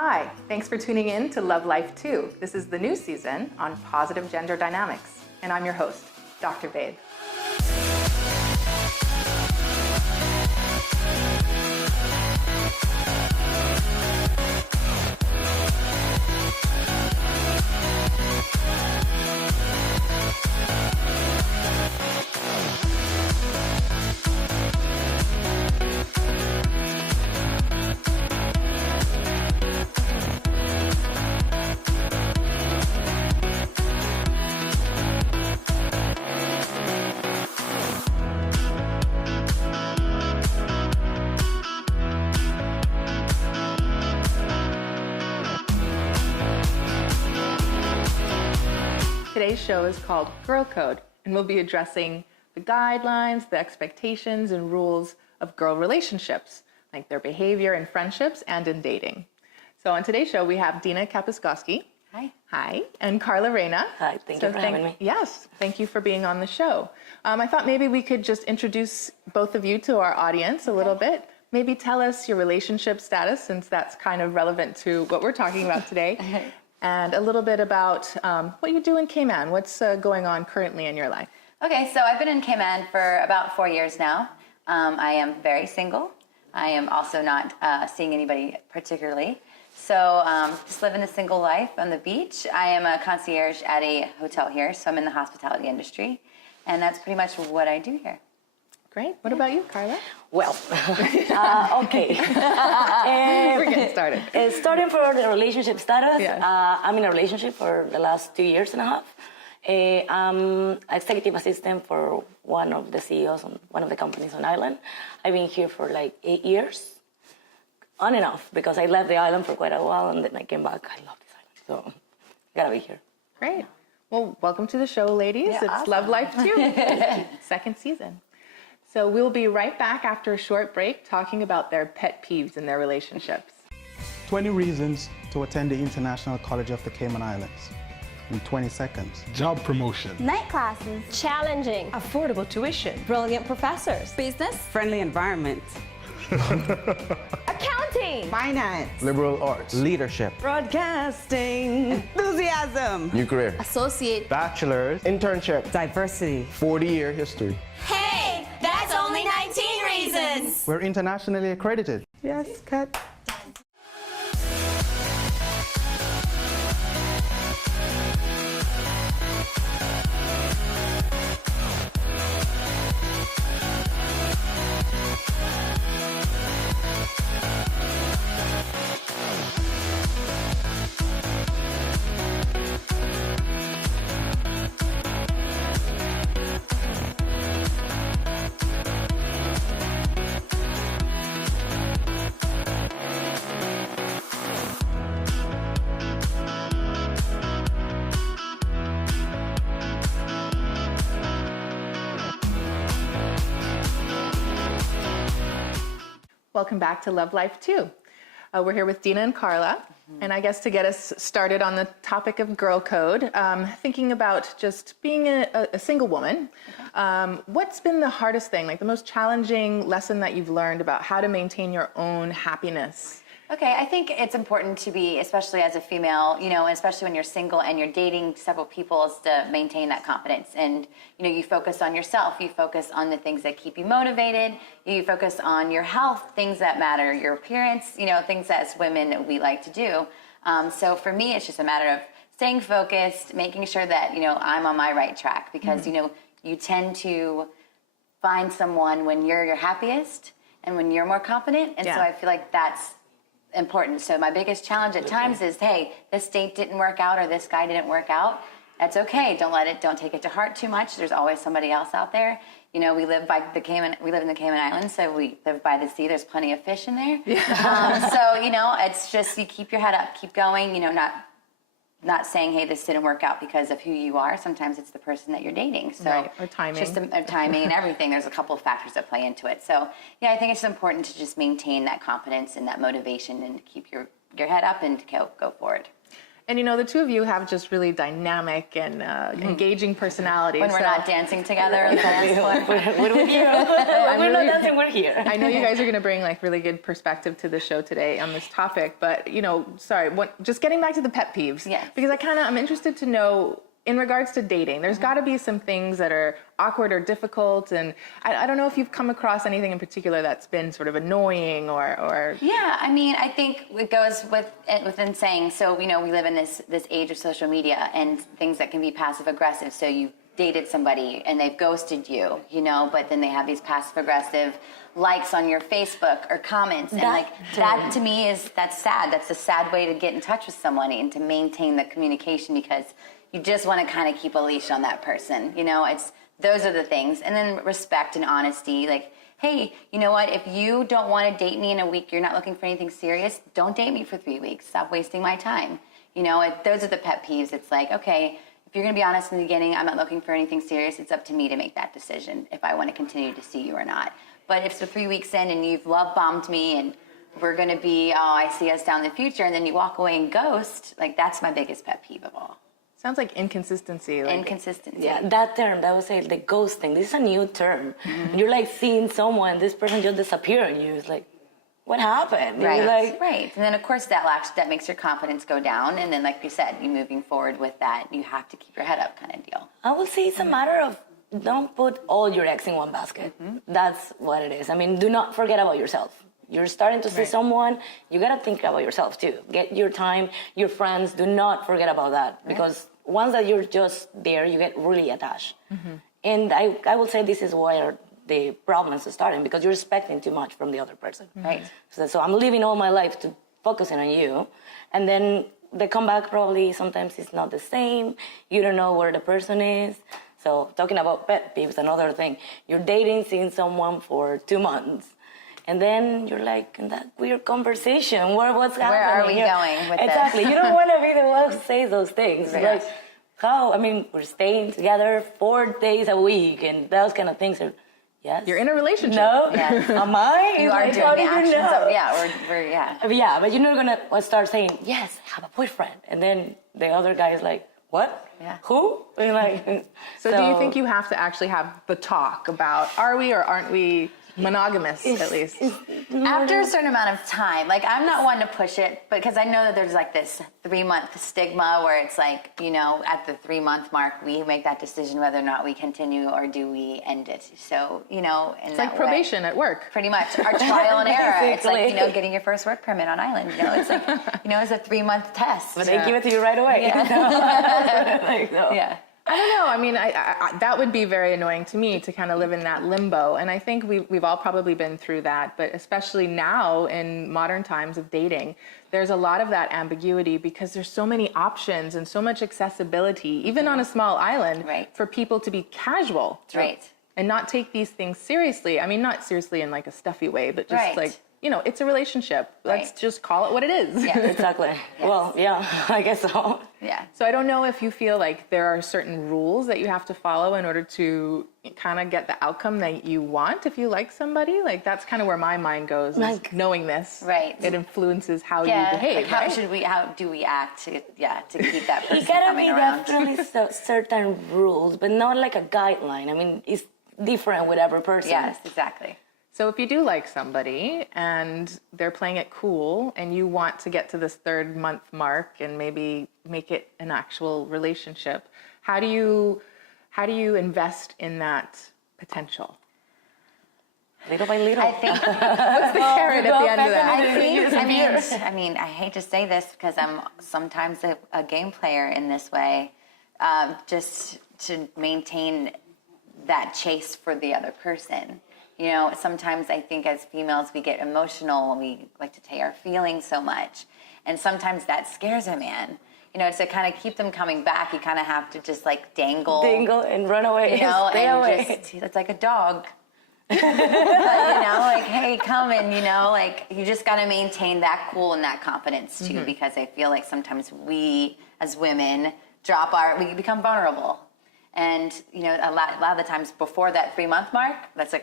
Hi, thanks for tuning in to Love Life 2. This is the new season on positive gender dynamics, and I'm your host, Dr. Babe. Today's show is called Girl Code, and we'll be addressing the guidelines, the expectations, and rules of girl relationships, like their behavior in friendships and in dating. So on today's show, we have Dina Kapiskowski. Hi. Hi. And Carla Reyna. Hi, thank you for having me. Yes, thank you for being on the show. I thought maybe we could just introduce both of you to our audience a little bit. Maybe tell us your relationship status, since that's kind of relevant to what we're talking about today. And a little bit about what you do in Cayman. What's going on currently in your life? Okay, so I've been in Cayman for about 4 years now. I am very single. I am also not seeing anybody particularly. So just living a single life on the beach. I am a concierge at a hotel here, so I'm in the hospitality industry. And that's pretty much what I do here. Great. What about you, Carla? Well, okay. We're getting started. Starting for the relationship status, Yes. I'm in a relationship for the last 2 years and a half. I'm executive assistant for one of the CEOs on one of the companies on island. I've been here for like 8 years, on and off, because I left the island for quite a while and then I came back. I love this island, so I gotta be here. Great. Well, welcome to the show, ladies. Yeah, It's awesome. Love Life 2, second season. So we'll be right back after a short break talking about their pet peeves in their relationships. 20 reasons to attend the International College of the Cayman Islands in 20 seconds. Job promotion. Night classes. Challenging. Affordable tuition. Brilliant professors. Business. Friendly environment. Accounting. Finance. Liberal arts. Leadership. Broadcasting. Enthusiasm. Nuclear. Associate. Bachelor's. Internship. Diversity. 40-year history. Hey, that's only 19 reasons. We're internationally accredited. Yes, cut. Welcome back to Love Life 2. We're here with Dina and Carla. And I guess to get us started on the topic of girl code, thinking about just being a single woman, what's been the hardest thing, like the most challenging lesson that you've learned about how to maintain your own happiness? Okay, I think it's important to be, especially as a female, you know, especially when you're single and you're dating several people, is to maintain that confidence. And, you know, you focus on yourself, you focus on the things that keep you motivated, you focus on your health, things that matter, your appearance, you know, things that as women we like to do. So for me, it's just a matter of staying focused, making sure that, you know, I'm on my right track, because, you know, you tend to find someone when you're your happiest and when you're more confident. And so I feel like that's important. So my biggest challenge at times is, hey, this date didn't work out or this guy didn't work out. That's okay. Don't take it to heart too much. There's always somebody else out there. You know, we live in the Cayman Islands, so we live by the sea. There's plenty of fish in there. So, you know, it's just, you keep your head up, keep going, you know, not saying, hey, this didn't work out because of who you are. Sometimes it's the person that you're dating. So Right, or timing. Just timing and everything. There's a couple of factors that play into it. So yeah, I think it's important to just maintain that confidence and that motivation and keep your head up and go forward. And the two of you have just really dynamic and engaging personalities. When we're not dancing together on the dance floor. We're with you. We're not dancing, we're here. I know you guys are going to bring really good perspective to the show today on this topic, but sorry, just getting back to the pet peeves. Yes. Because I'm interested to know, in regards to dating, there's got to be some things that are awkward or difficult, and I don't know if you've come across anything in particular that's been sort of annoying or. Yeah, I think it goes within saying, so we live in this age of social media and things that can be passive aggressive. So you dated somebody and they've ghosted you, but then they have these passive aggressive likes on your Facebook or comments, and that to me that's sad. That's a sad way to get in touch with someone and to maintain the communication, because you just want to kind of keep a leash on that person. Those are the things. And then respect and honesty. Like, hey, you know what? If you don't want to date me in a week, you're not looking for anything serious, don't date me for 3 weeks. Stop wasting my time. Those are the pet peeves. It's like, okay, if you're going to be honest in the beginning, I'm not looking for anything serious. It's up to me to make that decision if I want to continue to see you or not. But if it's 3 weeks in and you've love bombed me and we're going to be, I see us down the future, and then you walk away and ghost, that's my biggest pet peeve of all. Sounds like inconsistency. Inconsistency. Yeah, that term, that was the ghosting. This is a new term. You're seeing someone, this person just disappear on you. It's like, what happened? Right, right. And then of course that makes your confidence go down. And then like you said, you moving forward with that, you have to keep your head up kind of deal. I would say it's a matter of don't put all your eggs in one basket. That's what it is. Do not forget about yourself. You're starting to see someone, you gotta think about yourself too. Get your time, your friends, do not forget about that. Because once that you're just there, you get really attached. And I would say this is where the problems are starting, because you're expecting too much from the other person. Right. So I'm living all my life to focusing on you. And then the comeback probably sometimes is not the same. You don't know where the person is. So talking about pet peeves, another thing. You're dating, seeing someone for 2 months. And then you're in that weird conversation. What's happening? Where are we going with exactly. this? You don't want to be the one who says those things. Right. How? We're staying together 4 days a week, and those kind of things are. Yes. You're in a relationship. No. Yes. Am I? You are doing how the did you actions know? of, we're Yeah, but you're not gonna start saying yes, I have a boyfriend, and then the other guy is like, what? Yeah. Who? And So do you think you have to actually have the talk about, are we or aren't we monogamous, at least? After a certain amount of time, I'm not one to push it, because I know that there's this 3-month stigma where it's at the 3-month mark, we make that decision whether or not we continue or do we end it. So, in It's like probation at work. Pretty much our trial and error. It's like, Basically. getting your first work permit on island. It's like, it's a 3-month test. But they give it to you right away. Yeah. I don't know. I that would be very annoying to me, to kind of live in that limbo. And I think we've all probably been through that. But especially now in modern times of dating, there's a lot of that ambiguity, because there's so many options and so much accessibility, even on a small island, for people to be casual. Right. And not take these things seriously. Not seriously in a stuffy way, but just it's a relationship. Let's just call it what it is. Yeah. Exactly. Yes. Well, yeah, I guess so. Yeah. So I don't know if you feel like there are certain rules that you have to follow in order to kind of get the outcome that you want if you like somebody. That's kind of where my mind goes, is knowing this. Right. It influences how you Yeah. behave, How right? how do we act to keep that person It gotta coming be around? definitely certain rules, but not like a guideline. It's different with every person. Yes, exactly. So if you do like somebody and they're playing it cool and you want to get to this 3rd month mark and maybe make it an actual relationship, how do you invest in that potential? Little by little. I think What's the carrot at the end of that? I hate to say this because I'm sometimes a game player in this way, just to maintain that chase for the other person. Sometimes I think as females we get emotional when we like to tell our feelings so much, and sometimes that scares a man. To kind of keep them coming back, you kind of have to just dangle and run away. Stay and away. it's like a dog. But, hey, come and, you just got to maintain that cool and that confidence too, because I feel like sometimes we as women we become vulnerable. And, a lot of the times before that 3-month mark, that's a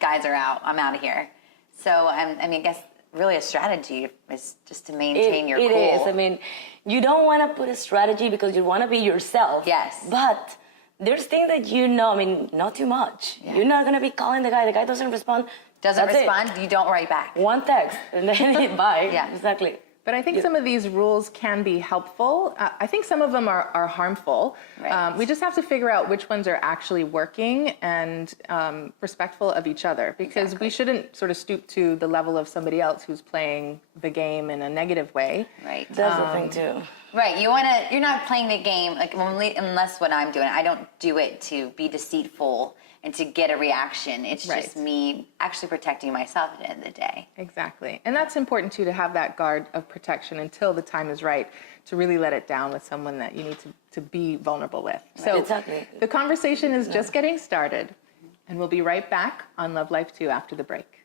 guys are out, I'm out of here. So, I guess really a strategy is just to maintain your cool. It is. I mean, you don't want to put a strategy because you want to be yourself. Yes. But there's things that you know, I mean, not too much. Yeah. You're not going to be calling the guy doesn't respond. Doesn't That's it. respond, you don't write back. One text, and then bye. Yeah. Exactly. But I think some of these rules can be helpful. I think some of them are harmful. Right. We just have to figure out which ones are actually working and respectful of each other, because we shouldn't sort of stoop to the level of somebody else who's playing the game in a negative way. Right. That's the thing too. Right. You're not playing the game, like, unless what I'm doing, I don't do it to be deceitful and to get a reaction. It's just Right. me actually protecting myself at the end of the day. Exactly. And that's important too, to have that guard of protection until the time is right to really let it down with someone that you need to be vulnerable with. So Exactly. the conversation is just getting started, and we'll be right back on Love Life 2 after the break.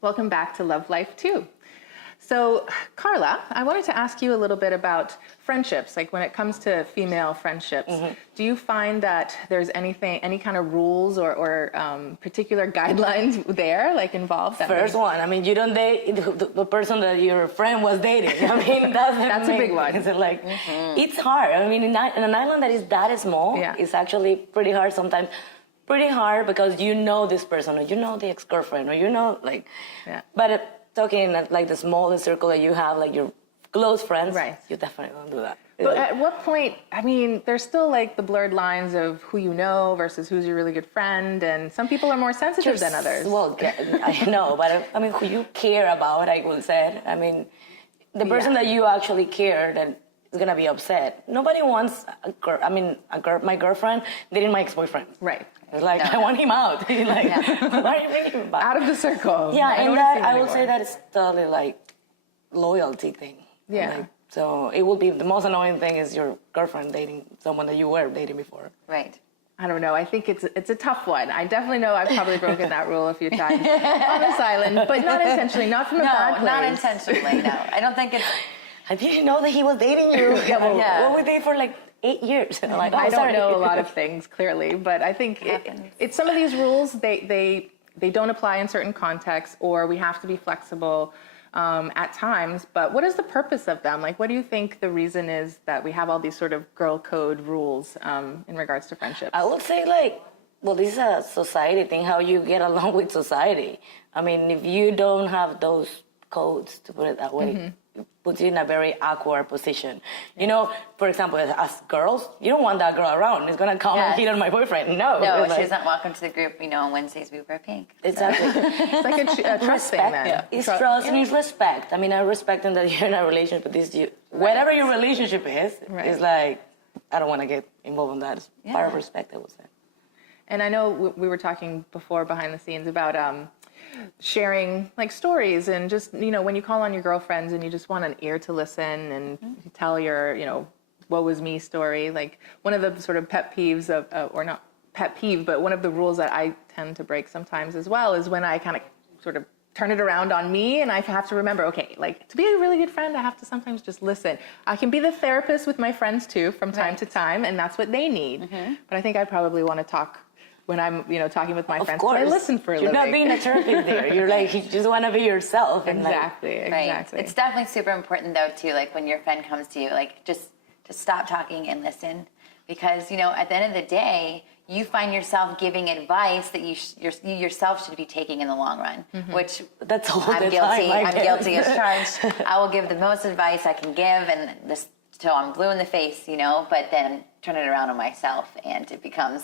Welcome back to Love Life 2. So, Carla, I wanted to ask you a little bit about friendships. Like when it comes to female friendships, do you find that there's any kind of rules or particular guidelines there, like involved? First one, I mean, you don't date the person that your friend was dating. I mean, that's a big one. It's like, it's hard. I mean, in an island that is that small, Yeah. it's actually pretty hard sometimes. Pretty hard because you know this person, or you know the ex-girlfriend, or you know, like, Yeah. but talking at like the smallest circle that you have, like your close friends, Right. you definitely don't do that. But at what point, I mean, there's still like the blurred lines of who you know versus who's your really good friend, and some people are more sensitive than others. Well, I know, but I mean, who you care about, I would say. I mean, the person that you actually care that is gonna be upset. Nobody wants my girlfriend dating my ex-boyfriend. Right. It's like, I want him out. Like, why are you bringing him back? Out of the circle. Yeah, I don't and wanna that see him I would anymore. say that it's totally like loyalty thing. Yeah. Like, so it will be the most annoying thing is your girlfriend dating someone that you were dating before. Right. I don't know. I think it's a tough one. I definitely know I've probably broken that rule a few times on this island, but not intentionally, not from a bad place. No, not intentionally, no. I don't think it's... I didn't know that he was dating you. Yeah, but Yeah. what were they for like 8 years? Like, I don't sorry. know a lot of things clearly, but I think it's some of these rules they don't apply in certain contexts, or we have to be flexible at times. But what is the purpose of them? Like, what do you think the reason is that we have all these sort of girl code rules in regards to friendships? I would say like well, this is a society thing, how you get along with society. I mean, if you don't have those codes, to put it that way, it puts you in a very awkward position. You know, for example, as girls, you don't want that girl around. It's gonna come and hit on my boyfriend. No, No, it's she's not welcome to the group. You know, on Wednesdays we wear pink. exactly. It's like a trust thing then. Respect. It's trust and it's respect. I mean, I respect that you're in a relationship with this. Whatever your relationship is, it's like, I don't want to get involved in that. It's part of respect, I would say. And I know we were talking before behind the scenes about sharing like stories and just, you know, when you call on your girlfriends and you just want an ear to listen and tell your, you know, woe was me story. Like one of the sort of pet peeves of, or not pet peeve, but one of the rules that I tend to break sometimes as well is when I kind of sort of turn it around on me and I have to remember, okay, like to be a really good friend, I have to sometimes just listen. I can be the therapist with my friends too from time to time, and that's what they need. But I think I probably want to talk when I'm, you know, talking with my friends. Of course. I listen for a living. You're not being a therapist there. You're like, you just want to be yourself. And Exactly, Right. exactly. It's definitely super important though too, like when your friend comes to you, like just stop talking and listen, because you know at the end of the day, you find yourself giving advice that you yourself should be taking in the long run, which that's all I'm the guilty. time, I I'm guess. guilty as charged. I will give the most advice I can give, and this till I'm blue in the face, you know. But then turn it around on myself, and it becomes,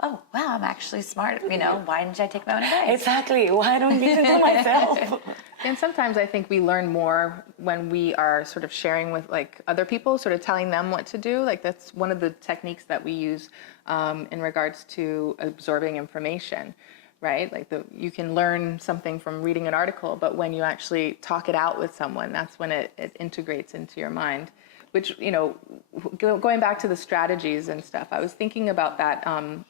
oh wow, I'm actually smart. You know, why didn't I take my own advice? Exactly. Why don't you listen to myself? And sometimes I think we learn more when we are sort of sharing with like other people, sort of telling them what to do. Like that's one of the techniques that we use in regards to absorbing information, right? Like you can learn something from reading an article, but when you actually talk it out with someone, that's when it integrates into your mind. Which, you know, going back to the strategies and stuff, I was thinking about that,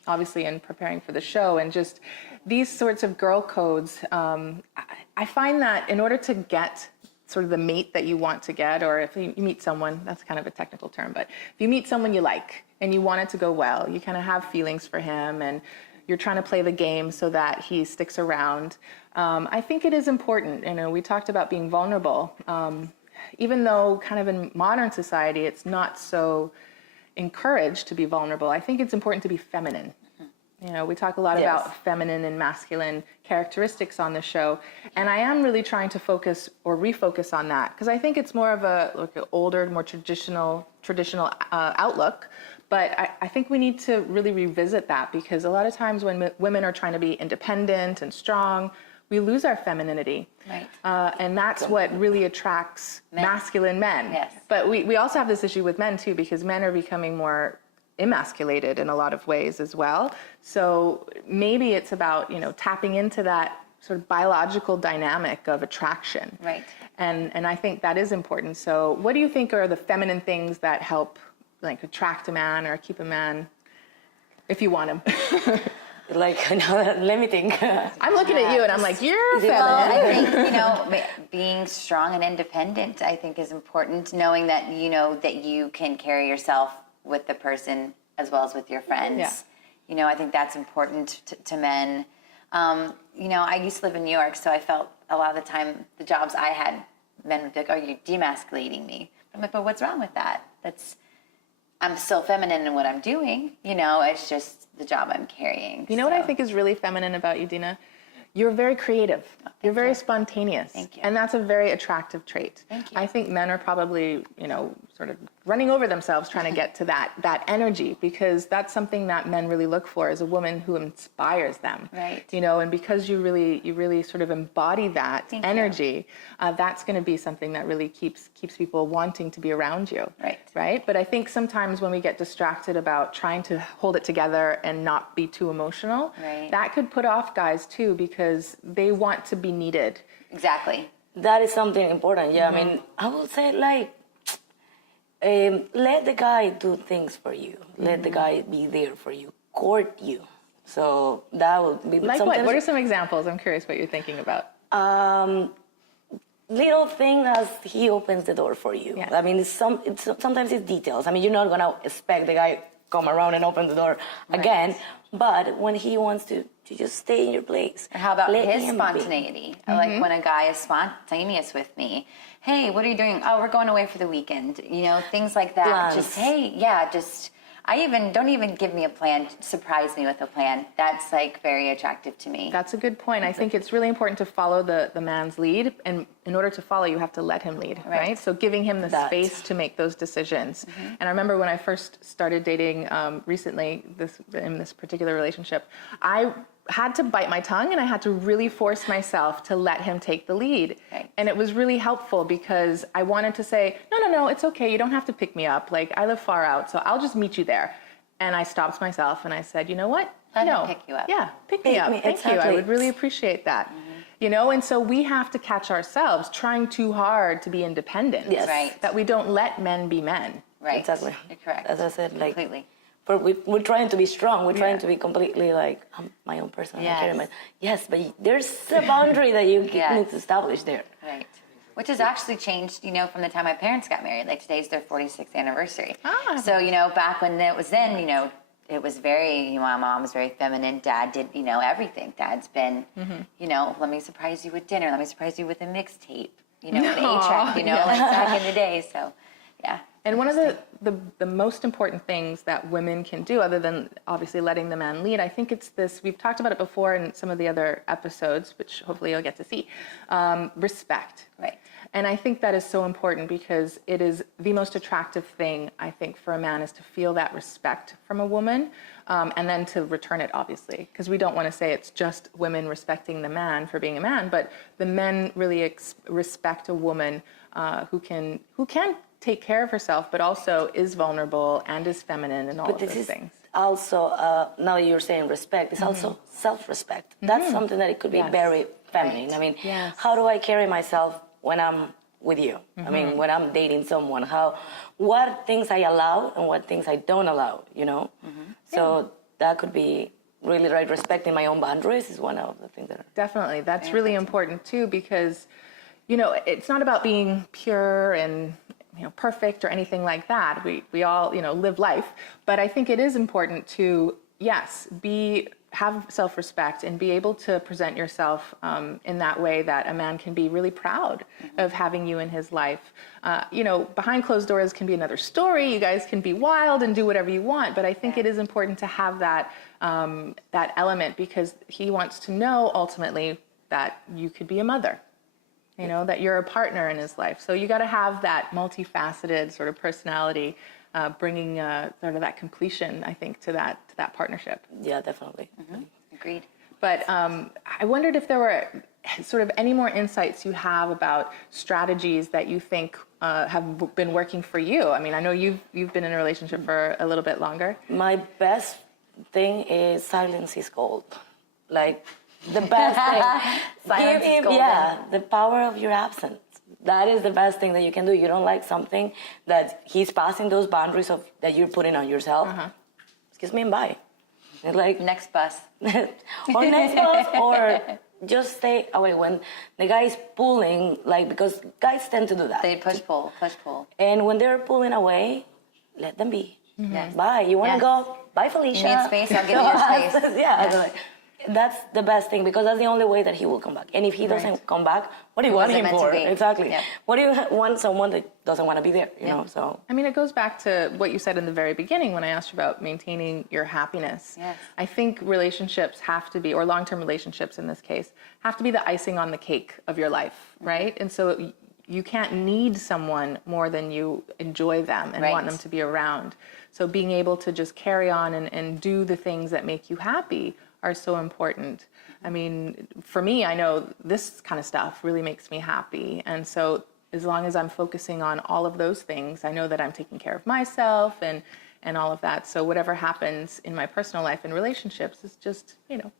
obviously, in preparing for the show, and just these sorts of girl codes. I find that in order to get sort of the mate that you want to get, or if you meet someone, that's kind of a technical term, but if you meet someone you like and you want it to go well, you kind of have feelings for him and you're trying to play the game so that he sticks around. I think it is important. You know, we talked about being vulnerable. Even though kind of in modern society, it's not so encouraged to be vulnerable, I think it's important to be feminine. You know, we talk a lot about feminine and masculine characteristics on the show, and I am really trying to focus or refocus on that because I think it's more of an older, more traditional outlook. But I think we need to really revisit that because a lot of times when women are trying to be independent and strong, we lose our femininity. Right. And that's what really attracts masculine men. Yes. But we also have this issue with men too, because men are becoming more emasculated in a lot of ways as well. So maybe it's about, you know, tapping into that sort of biological dynamic of attraction. Right. And I think that is important. So what do you think are the feminine things that help like attract a man or keep a man if you want him? Like, no, let me think. I'm looking at you and I'm like, you're feminine. Well, I think, you know, being strong and independent, I think is important. Knowing that, you know, that you can carry yourself with the person as well as with your friends. Yeah. You know, I think that's important to men. You know, I used to live in New York, so I felt a lot of the time the jobs I had, men would be like, oh, you're demasculating me. I'm like, but what's wrong with that? I'm still feminine in what I'm doing. You know, it's just the job I'm carrying. You know what I think is really feminine about you, Dina? You're very creative. You're very spontaneous. Thank you. And that's a very attractive trait. Thank you. I think men are probably, you know, sort of running over themselves trying to get to that energy because that's something that men really look for is a woman who inspires them. Right. You know, and because you really sort of embody that energy, that's going to be something that really keeps people wanting to be around you. Right. Right? But I think sometimes when we get distracted about trying to hold it together and not be too emotional, that could put off guys too because they want to be needed. Exactly. That is something important. Yeah, I mean, I would say like, let the guy do things for you. Let the guy be there for you. Court you. So that would be like what? What are some examples? I'm curious what you're thinking about. Little thing as he opens the door for you. Yeah. I mean, sometimes it's details. I mean, you're not gonna expect the guy come around and open the door again. But when he wants to just stay in your place. Or how about let his him spontaneity? I like when a guy is spontaneous with me. Hey, what are you doing? Oh, we're going away for the weekend. You know, things like that. Plans. Just, hey, yeah, just, Don't even give me a plan, surprise me with a plan. That's like very attractive to me. That's a good point. I think it's really important to follow the man's lead, and in order to follow, you have to let him lead, right? So giving him the space to make those decisions. And I remember when I first started dating recently, in this particular relationship, I had to bite my tongue and I had to really force myself to let him take the lead. Right. And it was really helpful because I wanted to say, no, it's okay. You don't have to pick me up. Like, I live far out, so I'll just meet you there. And I stopped myself and I said, you know what? Let him pick you up. Yeah, pick me up. Thank you. I would really appreciate that. You know, and so we have to catch ourselves trying too hard to be independent. Yes. Right. That we don't let men be men. Right. Exactly. You're correct. As I said, like, completely. we're trying to be strong. We're trying to be completely like, I'm my own person. Yes. I carry yes, but there's a boundary that you Yes. need to establish there. Right. Which has actually changed, you know, from the time my parents got married. Like, today's their 46th anniversary. So, you know, back when it was then, you know, it was very, you know, my mom was very feminine. Dad did, you know, everything. Dad's been, you know, let me surprise you with dinner. Let me surprise you with a mixtape, you know, an A-track, you know, like back in the day. So, yeah. And one of the most important things that women can do, other than obviously letting the man lead, I think it's this, we've talked about it before in some of the other episodes, which hopefully you'll get to see, respect. Right. And I think that is so important because it is the most attractive thing, I think, for a man is to feel that respect from a woman, and then to return it, obviously. Because we don't want to say it's just women respecting the man for being a man, but the men really respect a woman who can take care of herself, but also is vulnerable and is feminine and all of those things. Also, now you're saying respect, it's also self-respect. That's something that it could be very feminine. I mean, how do I carry myself when I'm with you? I mean, when I'm dating someone, what things I allow and what things I don't allow, you know? So that could be really right. Respecting my own boundaries is one of the things that are... Definitely. That's really important too, because, you know, it's not about being pure and, you know, perfect or anything like that. We all, you know, live life. But I think it is important to, yes, have self-respect and be able to present yourself in that way that a man can be really proud of having you in his life. You know, behind closed doors can be another story. You guys can be wild and do whatever you want, but I think it is important to have that that element because he wants to know ultimately that you could be a mother. You know, that you're a partner in his life. So you got to have that multifaceted sort of personality, bringing sort of that completion, I think, to that partnership. Yeah, definitely. Agreed. But I wondered if there were sort of any more insights you have about strategies that you think have been working for you. I mean, I know you've been in a relationship for a little bit longer. My best thing is silence is gold. Like, the best thing. Silence is golden. Yeah, the power of your absence. That is the best thing that you can do. You don't like something that he's passing those boundaries of that you're putting on yourself. Excuse me and bye. It's like Next bus. or next bus, or just stay away when the guy is pulling. Like, because guys tend to do that. They push pull. And when they're pulling away, let them be. Yes. Bye. You want to Yes. go? Bye, Felicia. You need space, I'll give you your space. Yeah. That's the best thing because that's the only way that he will come back. And if he doesn't come back, what do you want him wasn't meant for? to be. Exactly. Yeah. What do you want someone that doesn't want to be there? You know. So I mean, it goes back to what you said in the very beginning when I asked you about maintaining your happiness. Yes. I think relationships have to be, or long-term relationships in this case, have to be the icing on the cake of your life, right? And so you can't need someone more than you enjoy them and want them to be around. So being able to just carry on and do the things that make you happy are so important. I mean, for me, I know this kind of stuff really makes me happy. And so as long as I'm focusing on all of those things, I know that I'm taking care of myself and all of that. So whatever happens in my personal life and relationships is just, you know,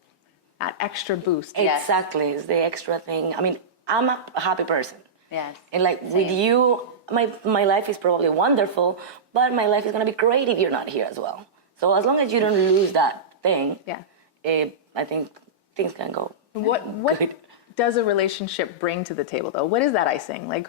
that extra boost. exactly, it's the extra thing. I mean, I'm a happy person. Yes. And like with you, my life is probably wonderful, but my life is gonna be great if you're not here as well. So as long as you don't lose that thing, I think things can go. What good. does a relationship bring to the table, though? What is that icing? Like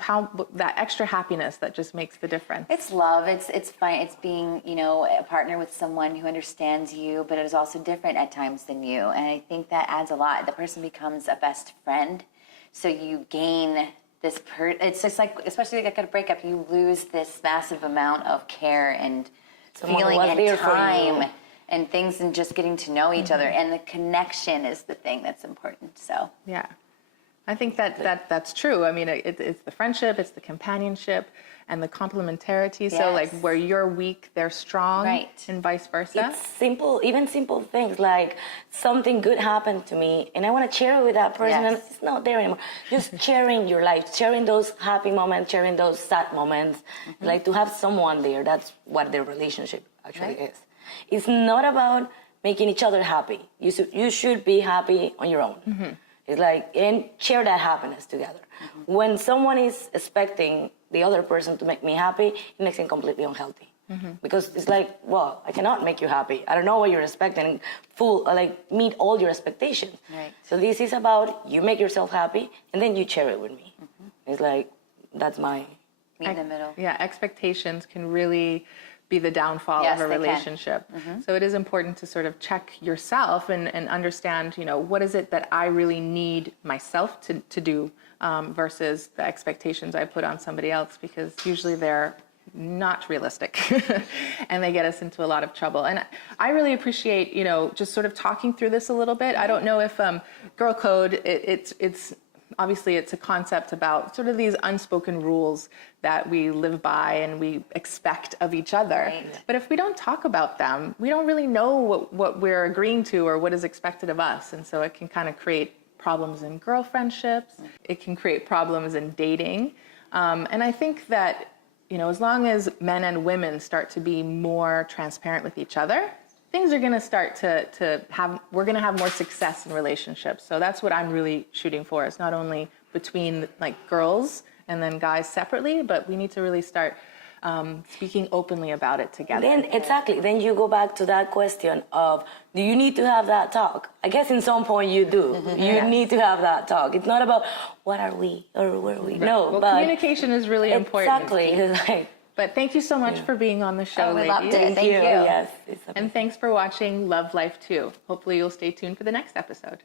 that extra happiness that just makes the difference? It's love. It's fun. It's being, you know, a partner with someone who understands you, but is also different at times than you. And I think that adds a lot. The person becomes a best friend, so you gain this. It's just like, especially like at a breakup, you lose this massive amount of care and someone who feeling was and there for you. time and things and just getting to know each other. And the connection is the thing that's important. So Yeah, I think that's true. I mean, it's the friendship, it's the companionship, and the complementarity. So, like, Yes. where you're weak, they're strong, Right. and vice versa. It's simple, even simple things like something good happened to me and I want to share it with that person and Yes. it's not there anymore. Just sharing your life, sharing those happy moments, sharing those sad moments. Like to have someone there, that's what their relationship actually is. It's not about making each other happy. You should be happy on your own. It's like, and share that happiness together. When someone is expecting the other person to make me happy, it makes it completely unhealthy. Because it's like, well, I cannot make you happy. I don't know what you're expecting. Meet all your expectations. Right. So this is about you make yourself happy and then you share it with me. It's like, that's my... meet in the middle. Yeah, expectations can really be the downfall Yes, of a they can. relationship. So it is important to sort of check yourself and understand, what is it that I really need myself to do versus the expectations I put on somebody else, because usually they're not realistic and they get us into a lot of trouble. And I really appreciate, just sort of talking through this a little bit. I don't know if Girl Code, it's obviously it's a concept about sort of these unspoken rules that we live by and we expect of each other. Right. But if we don't talk about them, we don't really know what we're agreeing to or what is expected of us. And so it can kind of create problems in girlfriendships. It can create problems in dating. And I think that, as long as men and women start to be more transparent with each other, things are going to start we're going to have more success in relationships. So that's what I'm really shooting for. It's not only between like girls and then guys separately, but we need to really start speaking openly about it together. Then you go back to that question of, do you need to have that talk? I guess in some point you do. You need to have that talk. It's not about what are we or where are we. No, Well, but communication is really important. exactly. It's like, But thank you so much for being on the show, we ladies. loved it. Thank you. Yes. And thanks for watching Love Life 2. Hopefully you'll stay tuned for the next episode.